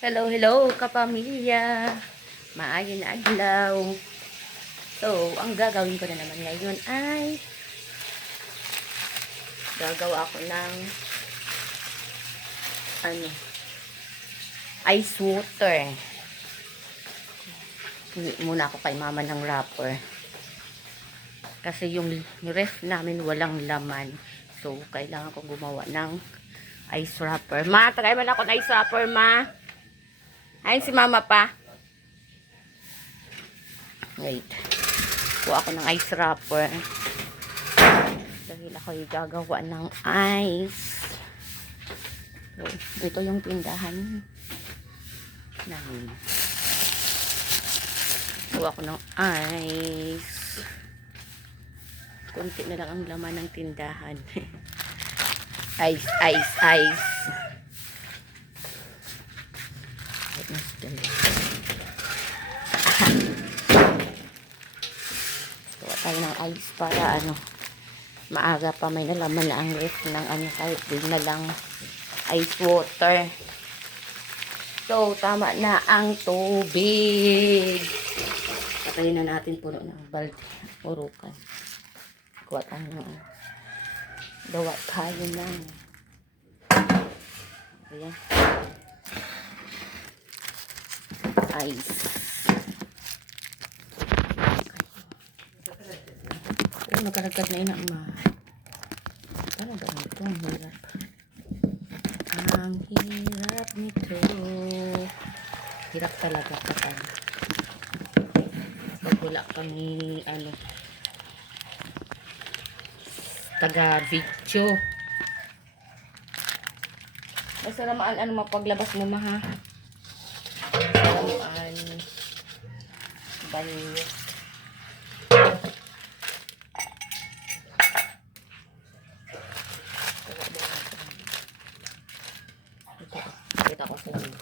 Hello, hello kapamilya. Maayong na adlaw. So, ang gagawin ko na naman ngayon ay gagawa ako ng ano, ice water. Hindi muna ako kay mama ng wrapper. Kasi yung ref namin walang laman. So, kailangan ko gumawa ng ice wrapper. Ma, tagay man ako ng ice wrapper, ma. Ayun si mama pa. Wait. Kuha ako ng ice wrapper. Dahil ako yung gagawa ng ice. So, ito yung tindahan namin. Kuha ako ng ice. Kunti na lang ang laman ng tindahan. Ice, ice, ice. Kuha tayo ng ice para maaga pa may nalaman na ang ref ng kahit din na lang ice water. So, tama na ang tubig. Patayin na natin puno ng balde. Urukan. Kuha tayo ng gawa tayo ng ayan. Ice. Nakalagad na ina ma. Talaga nito ang hirap. Ang hirap nito. Hirap talaga kapag pag wala kami taga video. Basta naman mapaglabas mo ha. Naman banyo. Pakita ko sa inyo.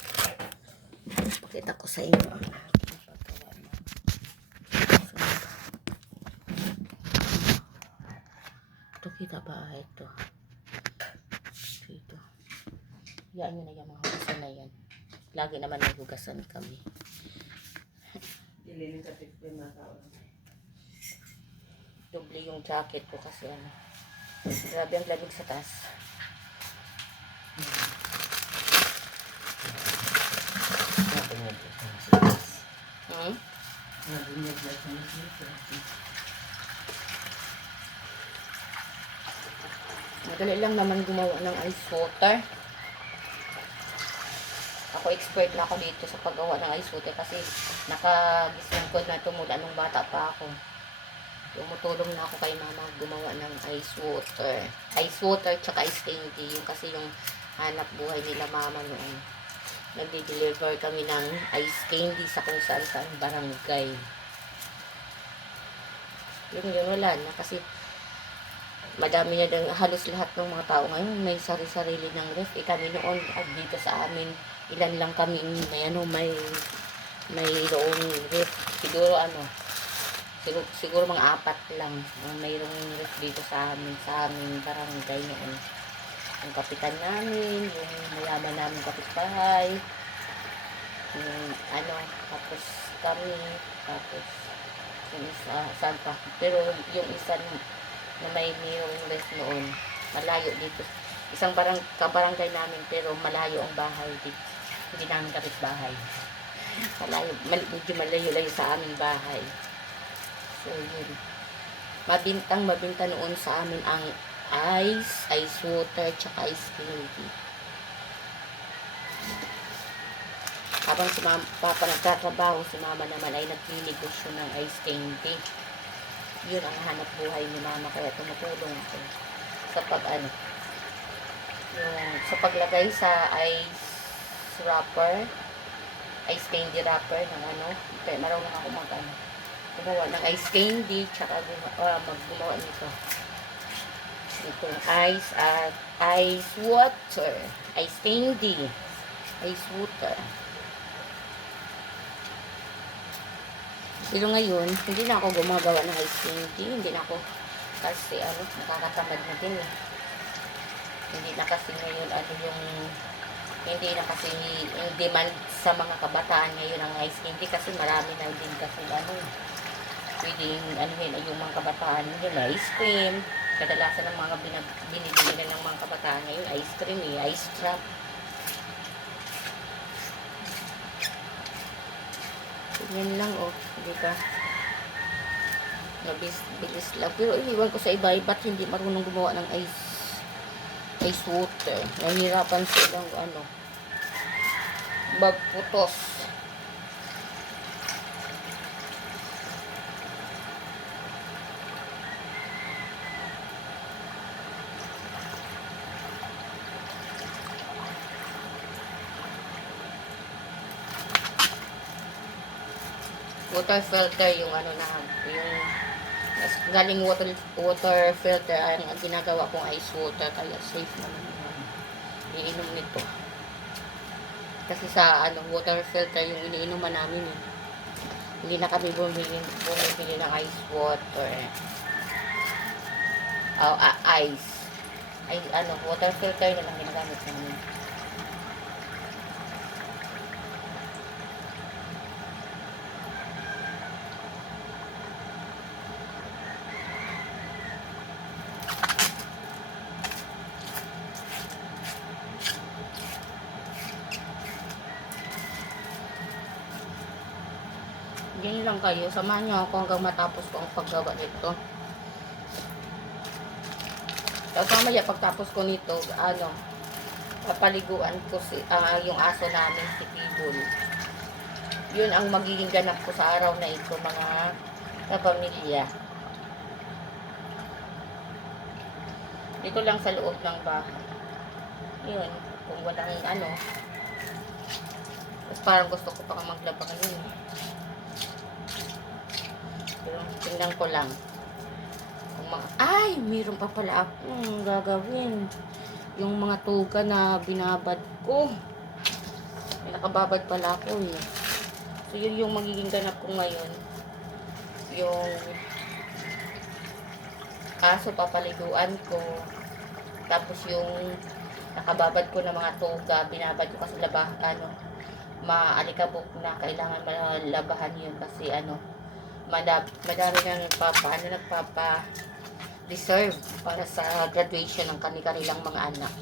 Pakita ko sa inyo. Ito kita ba? Ito. Ito. Yan yun na yung mga hugasan na yan. Lagi naman may hugasan kami. Doble yung jacket ko kasi grabe ang lamig sa taas. Madali lang naman gumawa ng ice water. Ako expert na ako dito sa paggawa ng ice water kasi nakagisnan ko na tumula nung bata pa ako. Tumutulong na ako kay mama gumawa ng ice water. Ice water tsaka ice candy. Yung kasi yung hanap buhay nila mama noon. Nagde-deliver kami ng ice candy sa kung saan barangay. Yun wala na kasi madami na din halos lahat ng mga tao ngayon may sarili-sarili ng ref. Kami noon dito sa amin ilan lang kami mayroong ref. Siguro mga 4 lang ang mayroong ref dito sa amin barangay noon. Yung kapitan namin, yung mayaman namin kapitbahay, yung tapos kami, tapos yung isa, saan pa. Pero yung isa na mayroong ref noon, malayo dito. Isang kabarangay namin pero malayo ang bahay dito. Hindi namin kapitbahay. Malayo, medyo malayo-layo sa aming bahay. So yun. Mabinta noon sa amin ang ice water, tsaka ice candy. Habang si papa nagtatrabaho, si mama naman ay nagninegosyo ng ice candy. Yun ang hanap buhay ni mama, kaya tumutulong ako sa sa paglagay sa ice wrapper, ice candy wrapper ng kaya marunong ako gumawa ng ice candy, tsaka gumawa nito. Itong ice at ice water, ice candy, ice water. Pero ngayon, hindi na ako gumagawa ng ice candy, hindi na ako kasi nakakatamad na din. Hindi na kasi ngayon yung Hindi na kasi in demand sa mga kabataan ngayon ang ice candy kasi marami na din kasi ano, pwedeng ano yun, yung mga kabataan yun, ice cream. Kadalasan ng mga binibili na ng mga kabataan ngayon, ice cream ice trap. Yan lang oh, di ba? Bilis lang. Pero iwan ko sa iba, ba't hindi marunong gumawa ng ice water. Nahihirapan silang ano, magputos. Water filter yung ano na, yung galing water filter ang ginagawa kong ice water, kaya safe naman yung iniinom nito. Kasi sa ano, water filter yung iniinuman namin eh. Hindi na kami bumibili ng ice water. Ice. Ay, ano, water filter na lang ginagamit namin. Yan lang kayo. Samahan nyo ako hanggang matapos ko ang paggawa nito. Tapos mamaya pagtapos ko nito, ano, papaliguan ko yung aso namin, si Tibol. Yun ang magiging ganap ko sa araw na ito, mga kapamilya. Dito lang sa loob ng bahay. Yun, kung walang ano. Tapos parang gusto ko pang maglaba ngayon. Pero tingnan ko lang. Ay, mayroon pa pala akong gagawin. Yung mga tuga na binabad ko. May nakababad pala ako eh. So, yun yung magiging ganap ko ngayon. Yung aso papaliguan ko. Tapos yung nakababad ko na mga tuga, binabad ko kasi maalikabok na. Kailangan malabahan yun kasi ano, madami na nagpapa-reserve para sa graduation ng kanilang mga anak.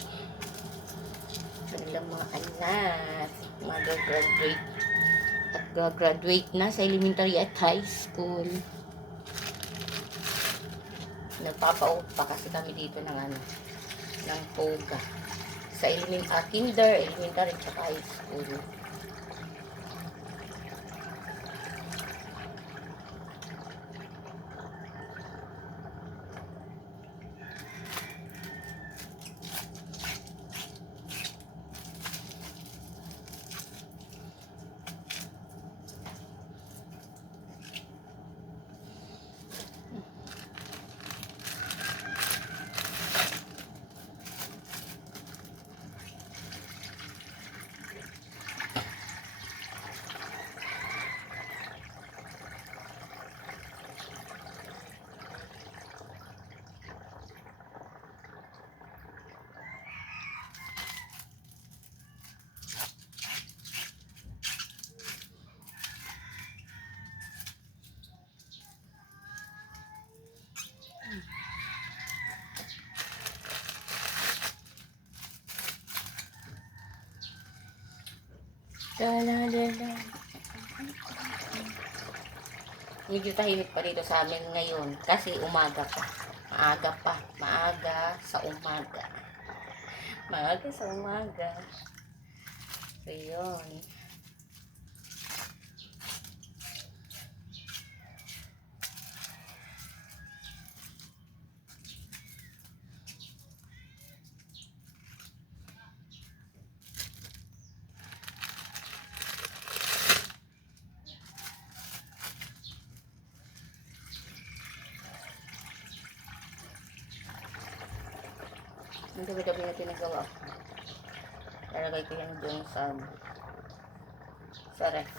Kanilang mga anak, mag-graduate at graduate na sa elementary at high school. Nagpapa-upa kasi kami dito ng ano, ng toga. Sa kinder, elementary at high school. Medyo tahimik pa dito sa amin ngayon kasi umaga pa. Maaga sa umaga. Maaga sa umaga. So, yun. Ang gabi-gabi na tinagawa ko. Lalagay ko yan dun sa ref.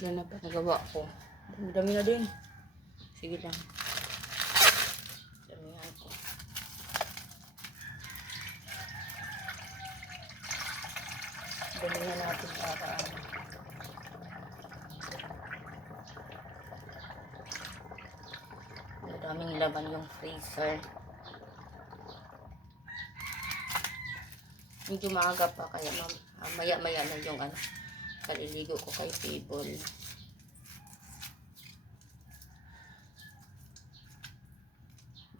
Yan na ba nagawa ko. Dami na din. Sige lang. Damihan ko. Damihan natin para daming laman yung freezer. Medyo maaga pa kaya maya-maya na yung kaliligo ko kay table.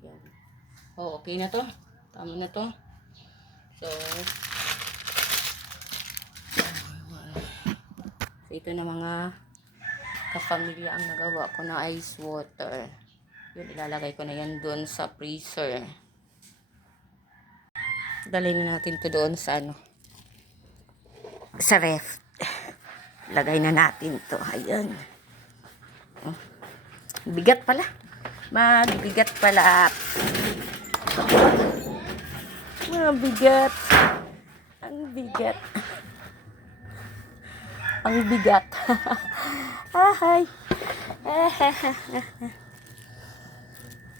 Yan. Oh, okay na to. Tama na to. So ito na mga kapamilya ang nagawa ko na ice water. Yun, ilalagay ko na yan doon sa freezer. Dalhin na natin to doon sa sa ref. Lagay na natin to. Ayan. Bigat pala. Mabigat pala. Mabigat. Ang bigat. Ang bigat. Ahay.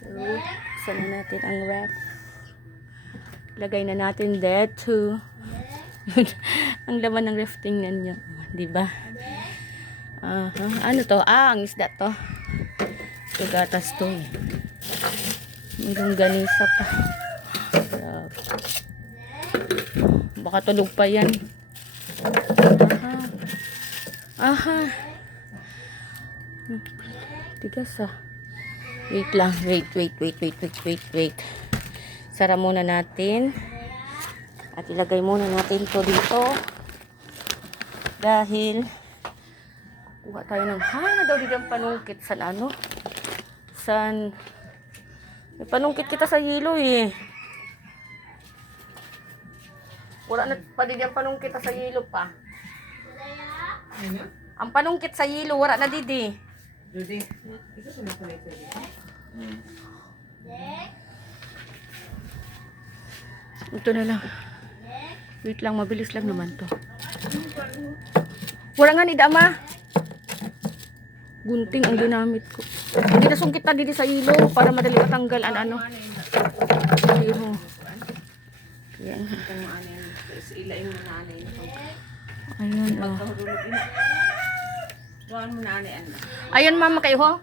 Buksan na natin ang ref. Lagay na natin there too. Ang laman ng ref, tingnan nyo. Diba? Ano to? Ang isda to. Ito gatas to eh. Mayroong ganisa pa. Baka tulog pa yan. Aha. Tigas ah. Wait lang. Wait. Sara muna natin. At ilagay muna natin to dito. Dahil kuha tayo ng na daw dito ang panungkit sa may panungkit kita sa hilo eh. Wala na pa din ang panungkit sa hilo pa. Ang panungkit sa hilo wala na didi. Judy, ito sinakulay ito dito. Ito na lang. Wait lang, mabilis lang naman to. Wala nga ni Dama. Gunting ang ginamit ko. Hindi na sungkit na dito sa ilo para madali matanggal ang Pero yan. Itong anay, ilain mo na anay ito. Ayun oh. Tuwan mo na anay. Ayun mama kayo ho.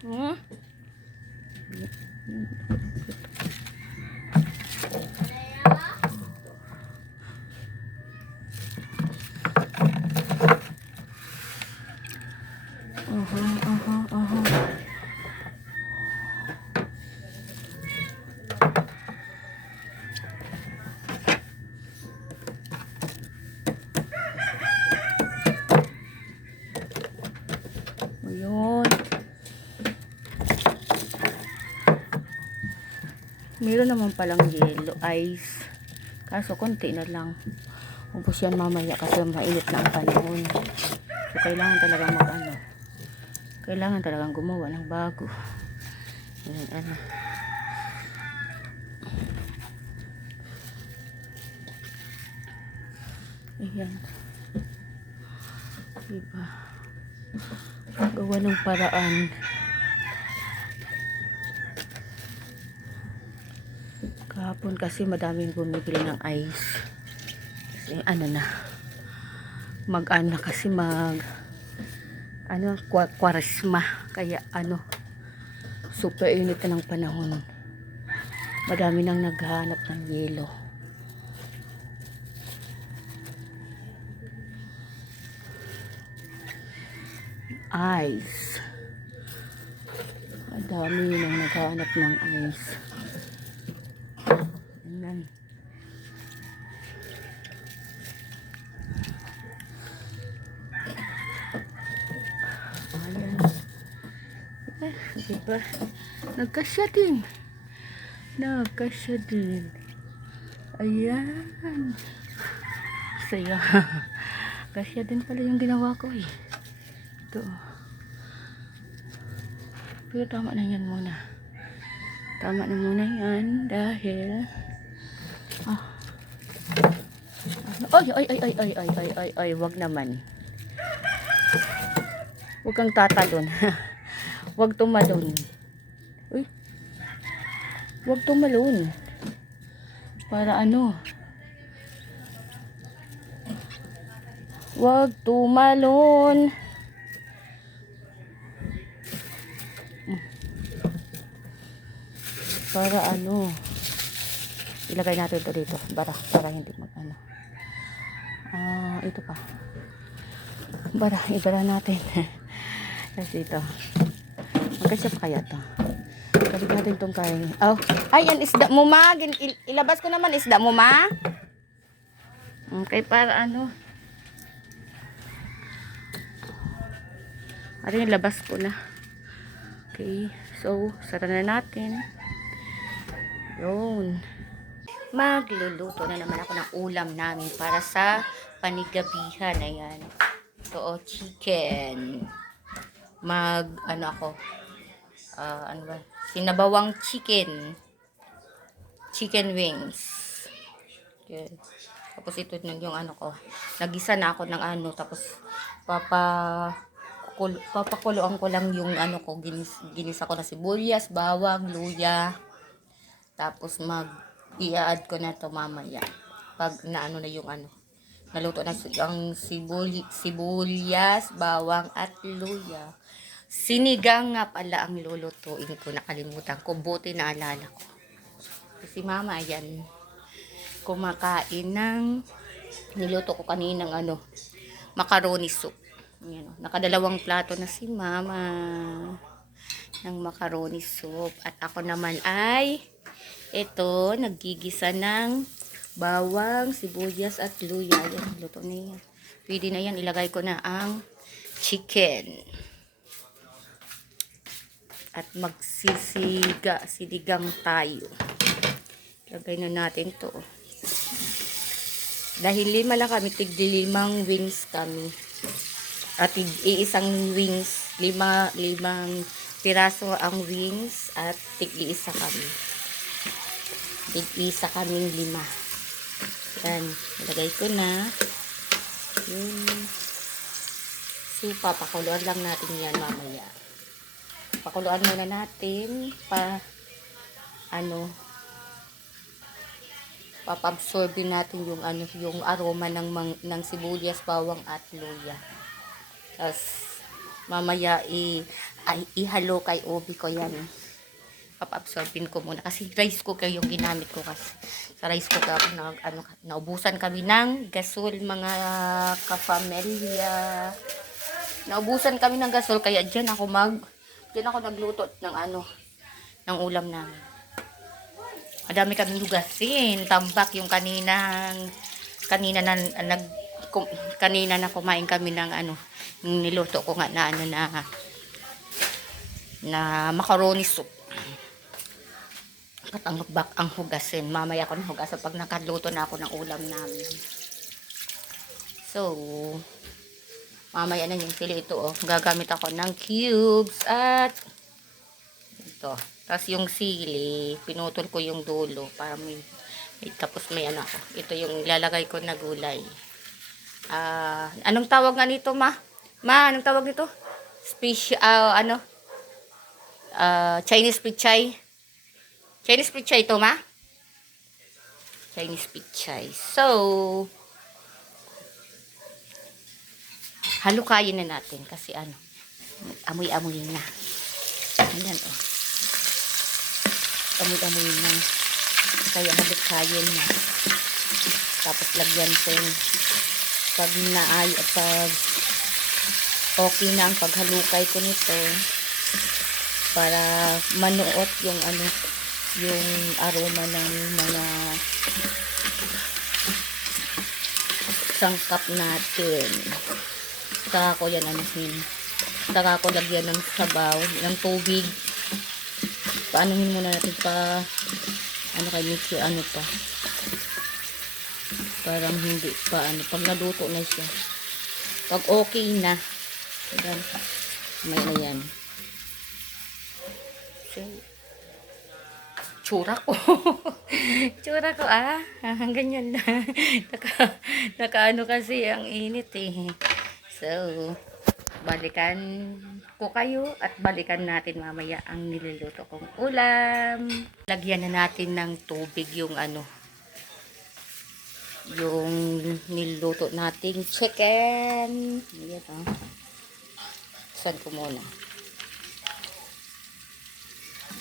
Ayun. Meron naman palang yellow ice. Kaso konti na lang. Ubus yan mamaya kasi mainit na ang panahon. So kailangan talagang kailangan talagang gumawa ng bago. Ayan, Ayan. Diba? Gawa ng paraan. Kahapon kasi madaming bumibili ng ice. Kasi kwaresma. Kaya super init na ng panahon. Madami nang naghahanap ng yelo. Ice. Madami nang naghahanap ng ice. Ayan. Diba? Nagkasya din. Ayan. Saya. Kasya din pala yung ginawa ko eh. Ito. Pero tama na yan muna. Tama na muna yan dahil Ay, wag naman. Huwag kang tatalon. Huwag tumalon. Uy, huwag tumalon. Para ano? Huwag tumalon. Para ano? Ilagay natin ito dito. Para hindi mag-ano. Ito pa. Ibara natin. Tapos dito. Magkasya pa kaya ito. Balik natin itong kain. Oh, ay, yan isda mo, ma. Ilabas ko naman isda mo, ma. Okay, para ano. Ay, labas ko na. Okay, so, sara na natin. Yun. Magluluto na naman ako ng ulam namin para sa panigabihan. Ayan. Ito, chicken. Ano ako. Ano ba? Sinabawang chicken. Chicken wings. Okay. Tapos ito yung ano ko. Nagisa na ako ng ano. Tapos papakuluan ko lang yung ano ko. Ginisa ko na sibuyas, bawang, luya. Tapos i-add ko na to mamaya. Pag naano na yung ano. Naluto na ang sibuyas, bawang at luya. Sinigang nga pala ang lulutuin ko. Nakalimutan ko. Buti na alala ko. Kasi mama yan. Kumakain ng niluto ko kaninang ano. Macaroni soup. Yan, nakadalawang plato na si mama ng macaroni soup. At ako naman ay ito, naggigisa ng bawang, sibuyas at luya. Yan, luto na yan. Pwede na yan. Ilagay ko na ang chicken. At sinigang tayo. Ilagay na natin to. Dahil 5 lang kami, tig-5 wings kami. At iisang wings, 5 piraso ang wings at tig-iisa kami. Tig-isa kaming 5. Yan, ilagay ko na. Yung supa, pakuluan lang natin yan mamaya. Pakuluan muna natin papabsorbin natin yung yung aroma ng sibuyas, bawang at luya. Tapos mamaya ihalo kay ubi ko yan. Papabsorbin ko muna kasi rice cooker yung ginamit ko kasi sa rice cooker ako naubusan kami ng gasol, mga kapamilya. Naubusan kami ng gasol kaya diyan ako nagluto ng ulam namin. Madami kaming hugasin, tambak yung kanina na kumain kami ng yung niluto ko nga na macaroni soup. At ang hugasin. Mamaya ko ng hugasin pag nakaluto na ako ng ulam namin. So, mamaya na yung sili ito. Gagamit ako ng cubes at ito. Tapos yung sili, pinutol ko yung dulo para tapos may ako. Ito yung ilalagay ko na gulay. Anong tawag nga nito, ma? Ma, anong tawag nito? Chinese pichay. Chinese pichay ito, ma? Chinese pichay. So, halukayin na natin kasi amoy-amoy na. Ayan, amoy-amoy na. Kaya halukayin na. Tapos lagyan ko pag okay na ang paghalukay ko nito para manuot yung yung aroma ng mga sangkap natin. Saka ko yan saka ko lagyan ng sabaw, ng tubig. Paanuhin muna natin kay Michi, pa. Parang hindi pa, pag naluto na siya. Pag okay na, yan, may na yan. So, tsura ko. Tsura ko, ganyan na. Naka kasi ang init eh. So, balikan ko kayo at balikan natin mamaya ang niluluto kong ulam. Lagyan na natin ng tubig yung yung niluto nating chicken. Ayan, oh. Saan ko muna?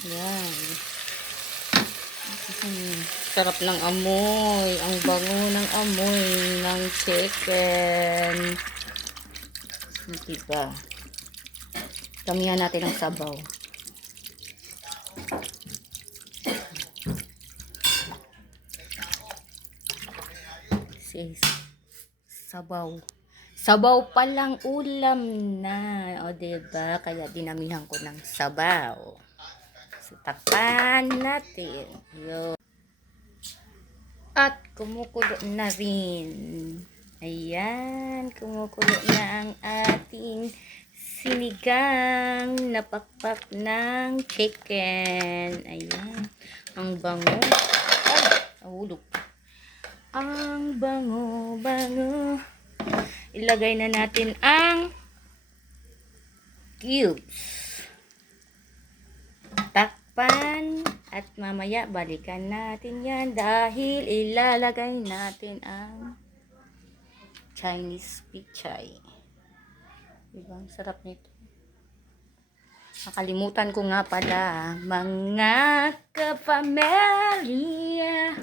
Yan. Sarap ng amoy. Ang bango ng amoy ng chicken. Diba? Tamihan natin ang sabaw. Sis. Sabaw. Sabaw pa lang ulam na. O, diba? Kaya dinamihan ko ng sabaw. So, takpan natin. Yun. At kumukulo na rin. Ayan. Kumukulo na ang ating sinigang na pakpak ng chicken. Ayan. Ang bango. Ay, nahulog. Ang bango. Ilagay na natin ang cubes. Takpan at mamaya balikan natin yan dahil ilalagay natin ang Chinese pichay. Diba? Ang sarap nito. Nakalimutan ko nga pala, mga kapamilya,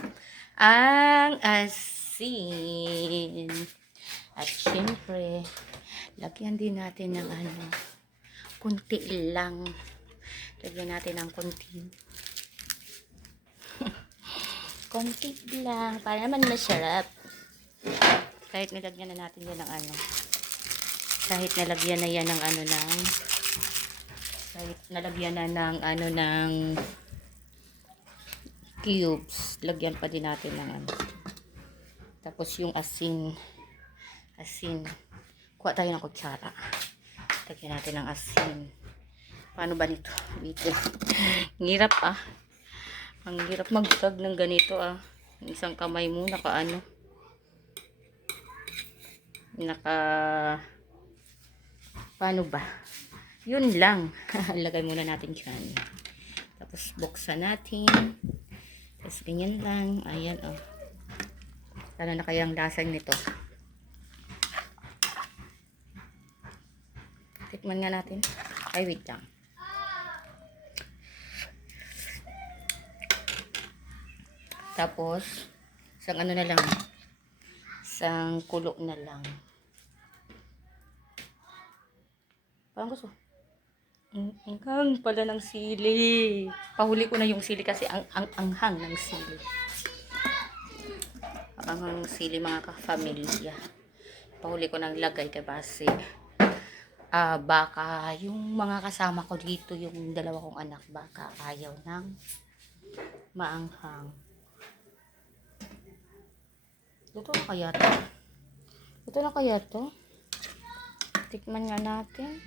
ang asin. At syempre, lagyan din natin ng kunti lang. Lagyan natin ng konti. Konti lang. Para naman masarap. Kahit nilagyan na natin yan ng kahit nalagyan na yan ng kahit nalagyan na ng cubes, lagyan pa din natin ng tapos yung asin, kuha tayo ng kutsara, lagyan natin ng asin. Paano ba nito? Dito. Hirap ang hirap magtag ng ganito isang kamay mo paano ba? Yun lang. Lagay muna natin dyan. Tapos buksan natin. Tapos ganyan lang. Ayan, oh. Ano na kaya ang lasa nito? Tikman nga natin. Ay, wait lang. Tapos, isang na lang. Isang kulo na lang. Parang gusto. Ang pala ng sili. Pahuli ko na yung sili kasi ang anghang ng sili. Ang sili mga ka-familia. Pahuli ko ng lagay kay base. Baka yung mga kasama ko dito, yung dalawa kong anak, baka ayaw ng maanghang. Luto na kaya to? Luto na kaya to? Tikman nga natin.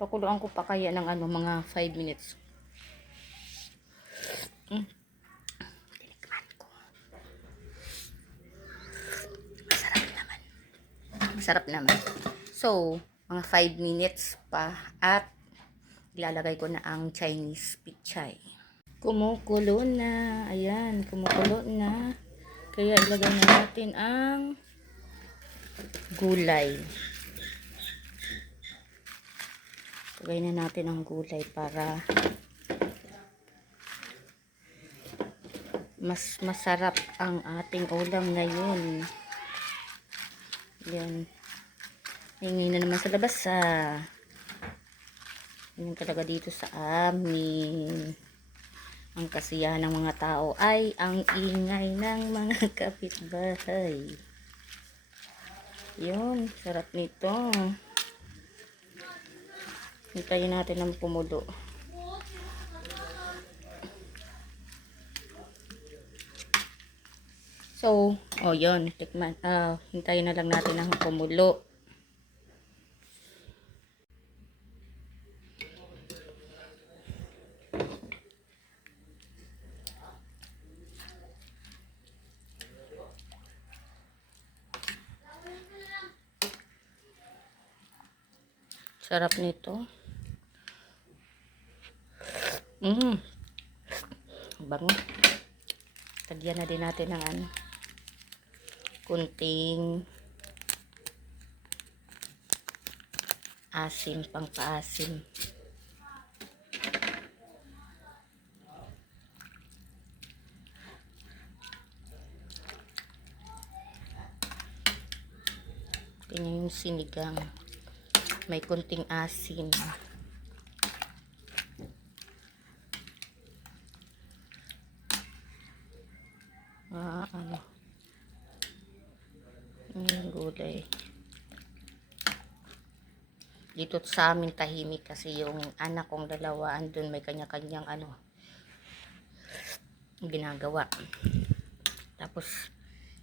Pakuluan ko pa kaya ng mga 5 minutes. Tinikman ko. Masarap naman. So, mga 5 minutes pa at ilalagay ko na ang Chinese pichay. Kumukulo na. Ayan, kumukulo na. Kaya ilagay na natin ang gulay. Ilagay na natin ang gulay para mas masarap ang ating ulam ngayon. Yan. Hingi na naman sa labas Yan talaga dito sa amin. Ang kasiyahan ng mga tao ay ang ingay ng mga kapitbahay. Yun, sarap nito. Hintayin natin ng pumulo. So, yun, tikman. Hintayin na lang natin ng pumulo. Sarap nito. Mm. Bango. Tagyan na din natin ng ano, kunting asim, pang paasim. Ganyan yung sinigang. May kunting asim. Ano. Yung gulay. Dito sa amin tahimik kasi yung anak kong dalawa andun may kanya-kanyang ano ginagawa. Tapos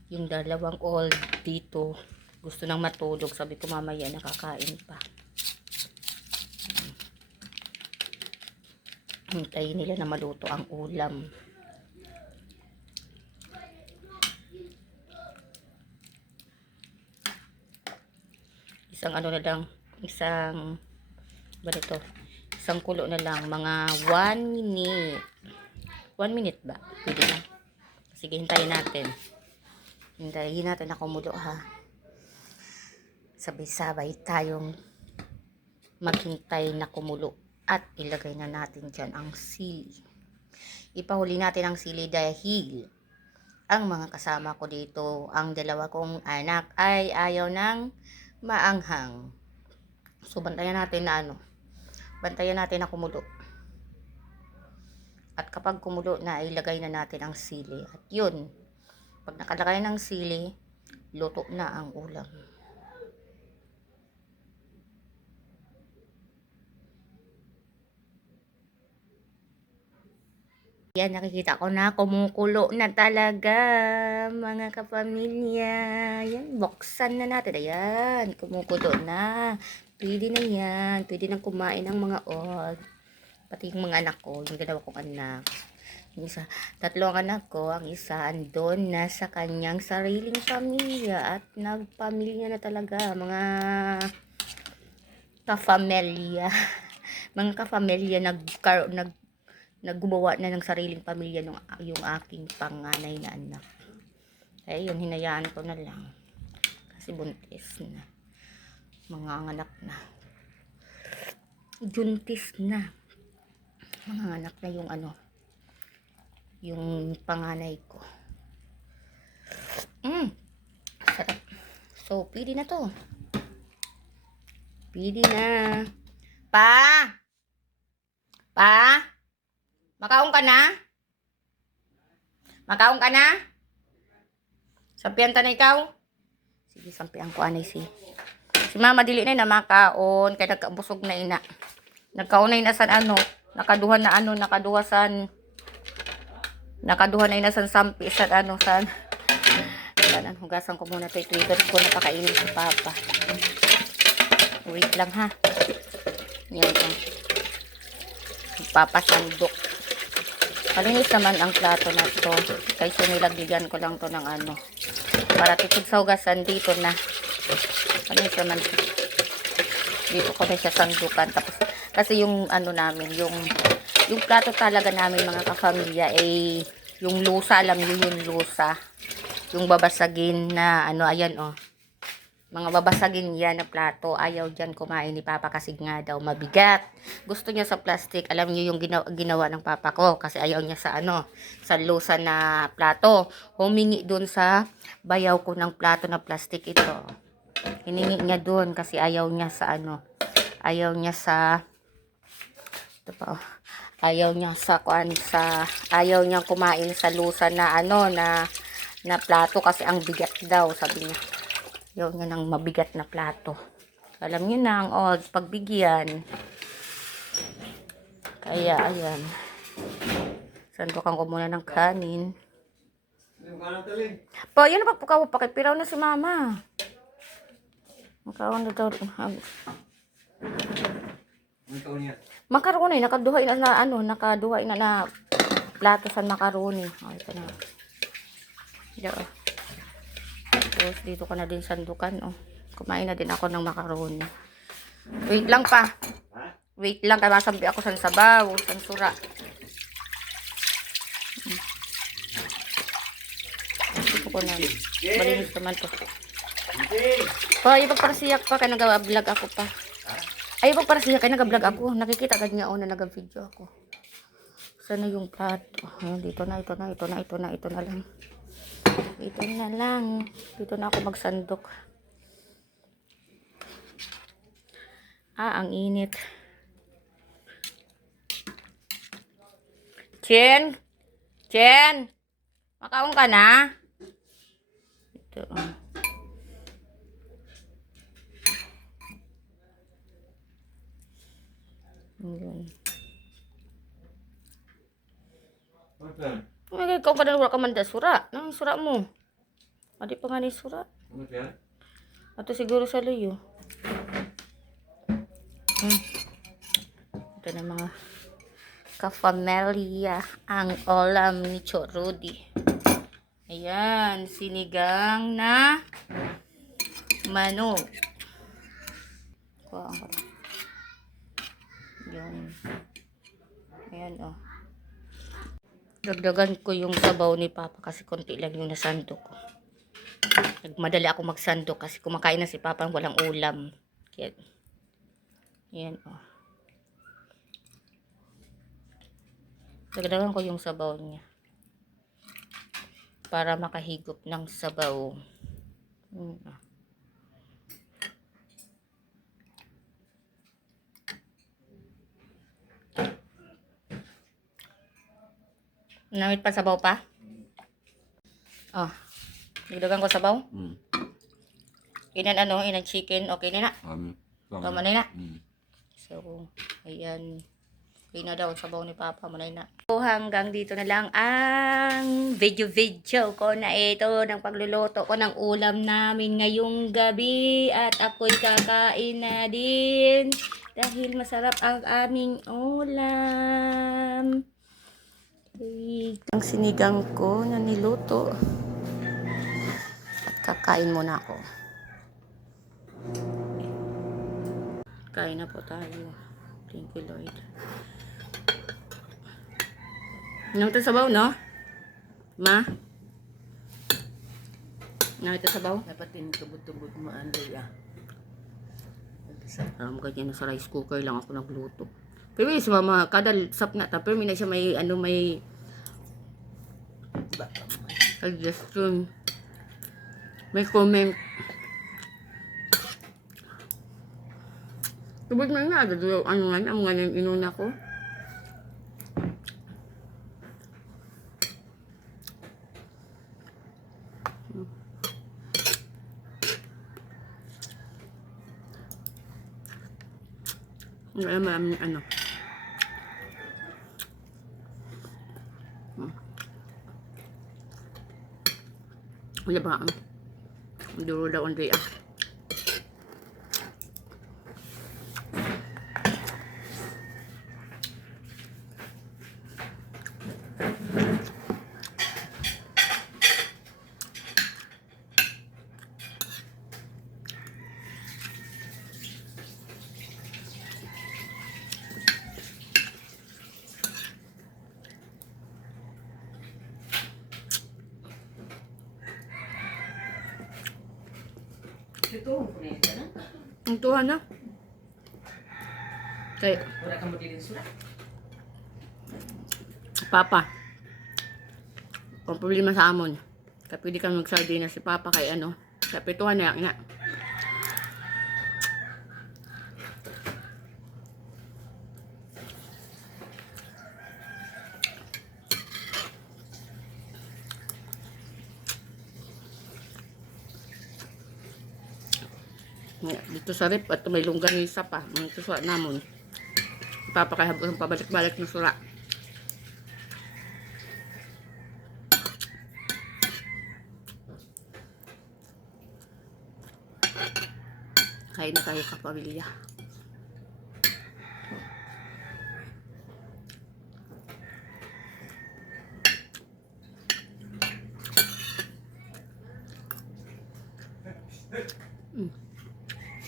yung dalawang old dito gusto nang matulog. Sabi ko mamaya nakakain pa. Hintayin nila na maluto ang ulam. Isang ano na lang, isang kulo na lang, mga 1 minute. 1 minute ba? Pwede na. Sige, hintayin natin. Hintayin natin na kumulo ha. Sabay-sabay tayong maghintay na kumulo. At ilagay na natin dyan ang sili. Ipahuli natin ang sili dahil ang mga kasama ko dito, ang dalawa kong anak ay ayaw ng maanghang. So, bantayan natin na ano. Bantayan natin na kumulo. At kapag kumulo na, ilagay na natin ang sili. At yun, pag nakalagay ng sili, luto na ang ulam. Yan, nakikita ko na kumukulo na talaga, mga kapamilya. Yan, buksan na natin. Ayan, kumukulo na. Pwede na yan. Pwede nang kumain ng mga old. Pati yung mga anak ko, yung dalawa kong anak. Yung isa, tatlong anak ko, ang isa andon na sa kanyang sariling pamilya. At nagpamilya na talaga, mga kafamilya. Mga kafamilya naggumawa na ng sariling pamilya yung aking panganay na anak. Kaya yun, hinayaan ko na lang. Kasi buntis na. Mga anak na. Juntis na. Mga anak na yung ano. Yung panganay ko. Sarap. So, pwede na to. Pwede na. Pa! Makaon ka na? Makaon ka na? Sampian ta na ikaw? Sige, sampian ko anay si mama dili na makaon kay nagkabusog na ina. Nagkaon na ina san ano, nakaduha na ina san sampi san ano san. Kanan hugasan ko muna to Twitter ko na pakainin si Papa. Wait lang ha. Yan lang. Papasandok. Malinis naman ang plato na to. Kaysa nilagyan ko lang to ng ano. Para tipid sa hugasan dito na. Malinis naman. Dito ko na siya sandukan. Tapos, kasi yung ano namin, yung plato talaga namin mga kafamilya ay yung lusa. Alam niyo yung lusa. Yung babasagin na ano, ayan oh. Mga babasagin yan na plato. Ayaw dyan kumain ni Papa kasi nga daw mabigat. Gusto niya sa plastic. Alam niyo yung ginawa ng Papa ko. Kasi ayaw niya sa ano, sa lusa na plato. Humingi dun sa bayaw ko ng plato na plastic ito. Hiningi niya dun kasi ayaw niya sa ano. Ayaw niya sa ito pa oh. Ayaw niya sa ayaw niya kumain sa lusa na ano na plato kasi ang bigat daw, sabi niya. Ayaw niya ng mabigat na plato. Alam niyo na ang odds pagbigyan. Kaya, ayan. Sandukan ko muna ng kanin. Po, yun na pagpukaw. Pakipiraw na si Mama. Makaon na daw. Makaroni. Nakaduhay na plato sa makaroni. O, ito na. Ito, tapos dito ko na din sandukan oh. Kumain na din ako ng macaroni. Wait lang pa. Ha? Wait lang, kaya masabi ako sa sabaw, sa sura. Ito ko na. Malinis naman to. Hindi. Pa, ipagparasiyak pa, kaya nag-vlog ako pa. Ay, ipagparasiyak, kaya nag-vlog ako. Nakikita agad niya na nag-video ako. Sana yung plato. Ayun, dito na, ito na lang. Ito na lang. Dito na ako magsandok. Ang init. Chen! Chen! Makaon ka na? Ito, Yun. Okay. Kumagay ka na wala ka man da sura. Nang sura mo. Adi pa nga ni sura. Okay. Ato siguro sa luyo. Ito na mga ka-familia ang ulam ni Chorudi. Ayan, sinigang na manok. Kuhaan ko na. Yun. Ayan, oh. Dagdagan ko yung sabaw ni Papa kasi konti lang yung nasandok ko. Nagmadali ako magsandok kasi kumakain na si Papa walang ulam. Kaya, ayan, oh. Dagdagan ko yung sabaw niya. Para makahigop ng sabaw. Namit pa sabaw pa? Oh. Dagdagan ko sabaw. Inan chicken. Okay na na. Tama na na. So, ayan. Okay na daw sabaw ni Papa. Manay na. So, hanggang dito na lang ang video ko na ito ng pagluluto ko ng ulam namin ngayong gabi. At ako'y kakain na din. Dahil masarap ang aming ulam. Okay. Ang sinigang ko na niluto. At kakain muna ako. Kain na po tayo. Thank you, Lord. Ano ito sabaw, no? Ma? Ano ito sabaw? Dapat din tubod-tubod mo, Andrea. Ganyan na sa rice cooker lang ako nagluto. Pero yung mama, kada sap na ta, pero may na siya may suggestion. May comment. Tubod mo nga, ano nga, ang ganyan inuna ko. Maraming ano. Wala ba ang duro daw undi ah. Ito, kuneta na. Ang tuwa na. Kay Wala kang magiging sura. Papa. Kung problema sa amon. Kaya pwede kang magsardina si Papa kay ano. Kaya pituhan na yan. Dito sa rip at may longganisa pa. Ito sa namon. Papa kaya habang pabalik-balik ng sura. Kain na tayo kapamilya.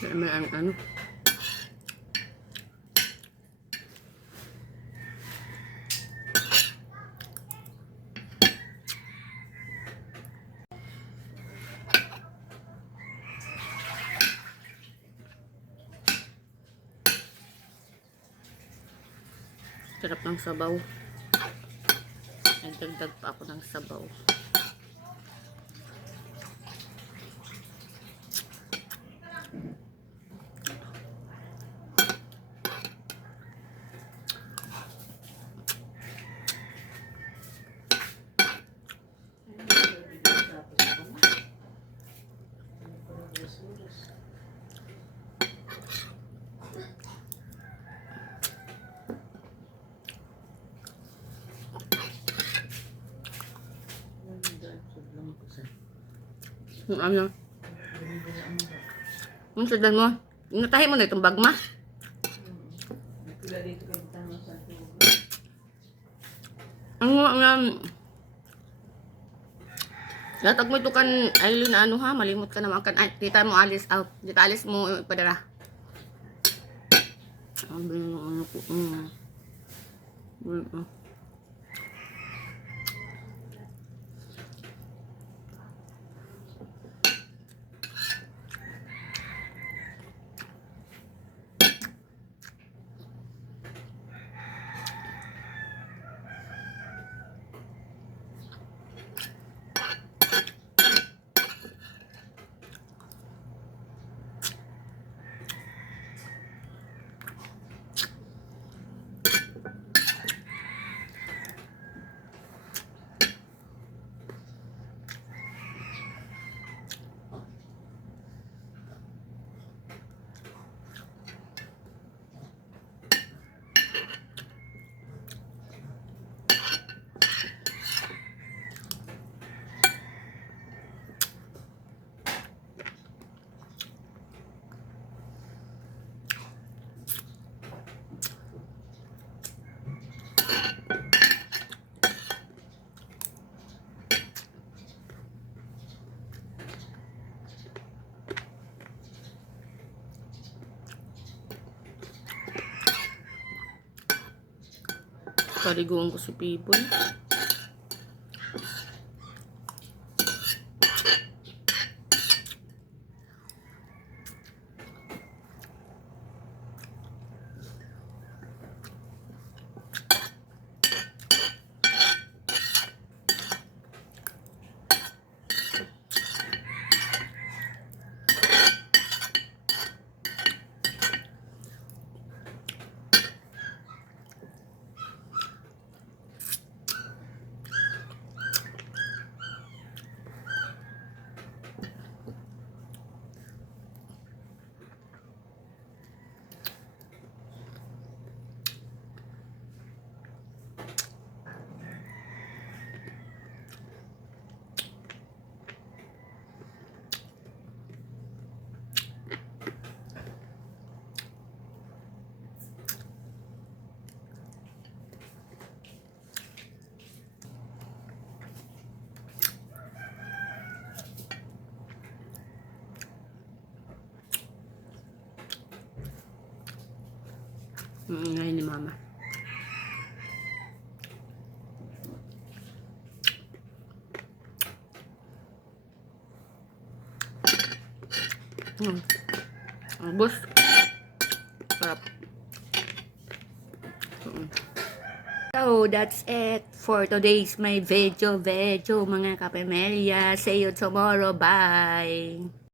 May ano. Sarap ng sabaw. Nagdagdag pa ako ng sabaw. Ano? Ang sadan mo? Natahi mo na itong bagma? Pila dito kayo tama sa tubo. Latag mo ito kan Aileen na ano ha, malimot ka naman kan ay, tita mo alis out. Dita alis mo padara. Sabi ng ano ko. Kaliguan ko si People. Ngayon ni Mama. Bus. Sarap. So, that's it for today's my video, mga kapemelya. See you tomorrow. Bye!